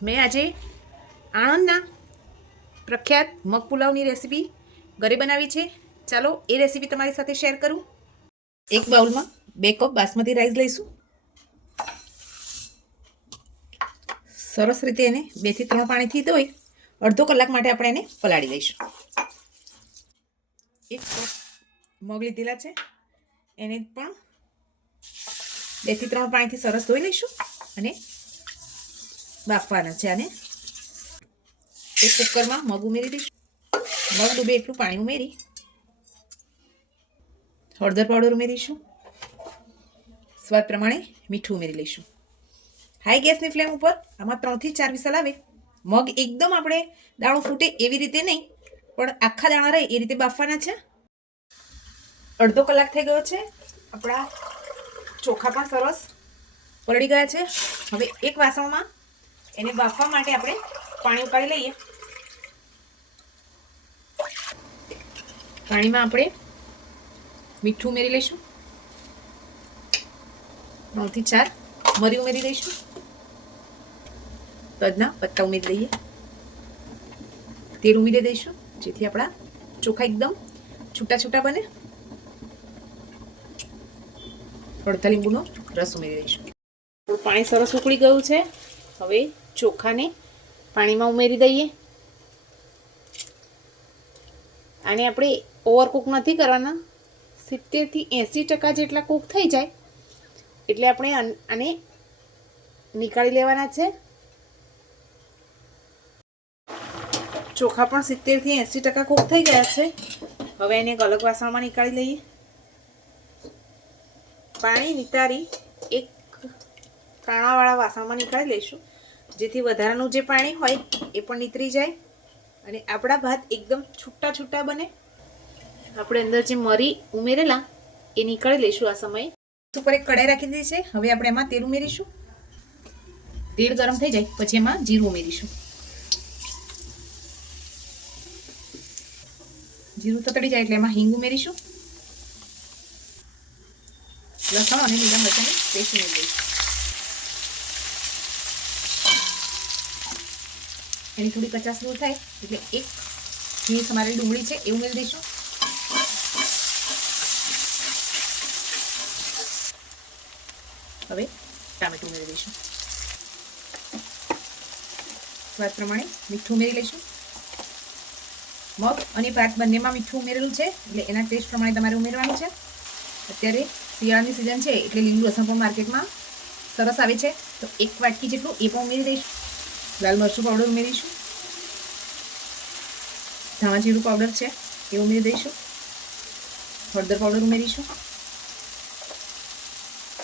મેં આજે આણંદના પ્રખ્યાત મગ પુલાવની રેસીપી ઘરે બનાવી છે. ચાલો એ રેસીપી તમારી સાથે શેર કરું. એક બાઉલમાં 2 કપ બાસમતી રાઈસ લઈશું. સરસ રીતે એને 2 થી 3 પાણીથી ધોઈ અડધો કલાક માટે આપણે એને પલાળી દઈશું. 1 કપ મગ લીધેલા છે, એને પણ 2 થી 3 પાણીથી સરસ ધોઈ લઈશું અને બાફવાના છે. આને એક કુકરમાં મગ ઉમેરી દઈશું. મગ ડૂબે એટલું પાણી ઉમેરી હળદર પાવડર ઉમેરીશું. સ્વાદ પ્રમાણે મીઠું ઉમેરી લઈશું. હાઈ ગેસની ફ્લેમ ઉપર આમાં 3 થી 4 વિસલ આવે. મગ એકદમ આપણે દાણો ફૂટે એવી રીતે નહીં, પણ આખા દાણા રહે એ રીતે બાફવાના છે. અડધો કલાક થઈ ગયો છે. આપણા ચોખા પણ સરસ પલળી ગયા છે. હવે એક વાસણમાં એને બાફવા માટે આપણે પાણી ઉકાળી લઈએ. પાણીમાં આપણે મીઠું ઉમેરી લઈશું. 3 થી 4 મરી ઉમેરી દઈશું. તજના પત્તા ઉમેરી દઈએ. તેલ ઉમેરી દઈશું જેથી આપણા ચોખા એકદમ છૂટા છૂટા બને. અડધા લીંબુનો રસ ઉમેરી દઈશું. પાણી સરસ ઉકળી ગયું છે. હવે ચોખાને પાણીમાં ઉમેરી દઈએ. આને આપણે ઓવરકુક નથી કરવાના. 70 થી 80% જેટલા કૂક થઈ જાય એટલે આપણે આને નીકાળી લેવાના છે. ચોખા પણ 70 થી 80% કૂક થઈ ગયા છે. હવે એને એક અલગ વાસણમાં નીકાળી લઈએ. પાણી નિતારી એક કાણાવાળા વાસણમાં નીકાળી લઈશું જેથી વધારાનું જે પાણી હોય એ પણ નીતરી જાય અને આપણા ભાત એકદમ છૂટા છૂટા બને. આપણે અંદર જે મરી ઉમેરેલા એ નીકાળી લઈશું. આ સમયે ઉપર એક કઢાઈ રાખી દીધી છે. હવે આપણે એમાં તેલ ઉમેરીશું. તેલ ગરમ થઈ જાય પછી એમાં જીરું ઉમેરીશું. જીરું તતડી જાય એટલે એમાં હિંગ ઉમેરીશું. લસણ અને લીલા મરચાંની પેસ્ટ ઉમેરી દઈશું. એની થોડી કચાશ દૂર થાય એટલે એક ઝીણી સમારેલી ડુંગળી છે એ ઉમેરી દઈશું. હવે ટામેટું ઉમેરી દઈશું. સ્વાદ પ્રમાણે મીઠું ઉમેરી લઈશું. મગ અને ભાત બંનેમાં મીઠું ઉમેરેલું છે એટલે એના ટેસ્ટ પ્રમાણે તમારે ઉમેરવાનું છે. અત્યારે શિયાળાની સિઝન છે એટલે લીલું લસણ પણ માર્કેટમાં સરસ આવે છે, તો 1 વાટકી જેટલું એ પણ ઉમેરી દઈશું. લાલ મરચું પાવડર ઉમેરીશું. ધાણા જીરું પાવડર છે એ ઉમેરી દઈશું. હળદર પાવડર ઉમેરીશું.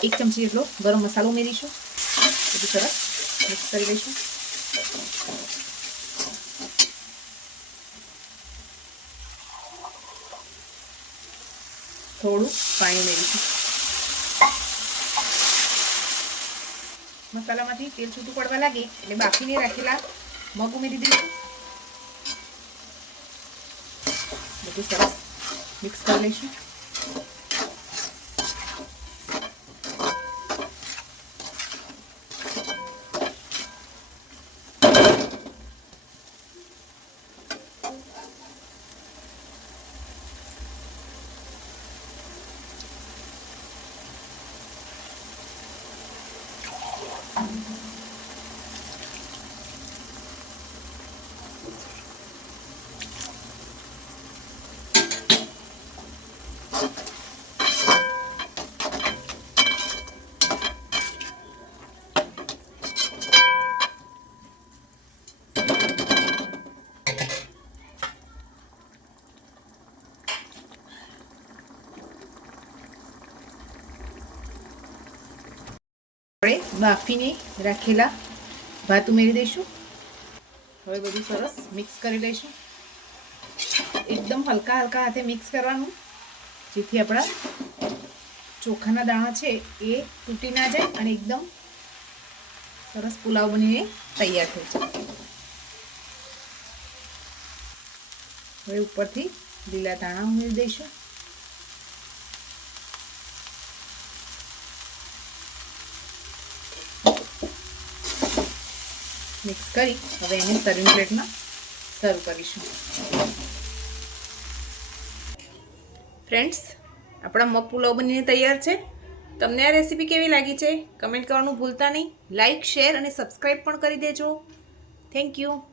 1 ચમચી જેટલો ગરમ મસાલો ઉમેરીશું. બધું સરસ મિક્સ કરી દઈશું. થોડું પાણી ઉમેરીશું. મસાલામાંથી તેલ છૂટું પડવા લાગે એટલે બાફીને રાખેલા મગ ઉમેરી દઈશું. બધું સરસ મિક્સ કરી લઈશું. આપણે બાફીને રાખેલા ભાત ઉમેરી દઈશું. હવે બધું સરસ મિક્સ કરી લઈશું. એકદમ હલકા હલકા હાથે મિક્સ કરવાનું જેથી આપણા ચોખાના દાણા છે એ તૂટી ના જાય અને એકદમ સરસ પુલાવ બનીને તૈયાર થઈ જાય. હવે ઉપરથી લીલા ધાણા ઉમેરી દઈશું. મિક્સ કરી હવે એને સર્વિંગ પ્લેટમાં સર્વ કરીશું. ફ્રેન્ડ્સ, આપણા મગ પુલાવ બનીને તૈયાર છે. તમને આ રેસીપી કેવી લાગી છે કમેન્ટ કરવાનું ભૂલતા નહીં. લાઇક, શેર અને સબસ્ક્રાઈબ પણ કરી દેજો. Thank you.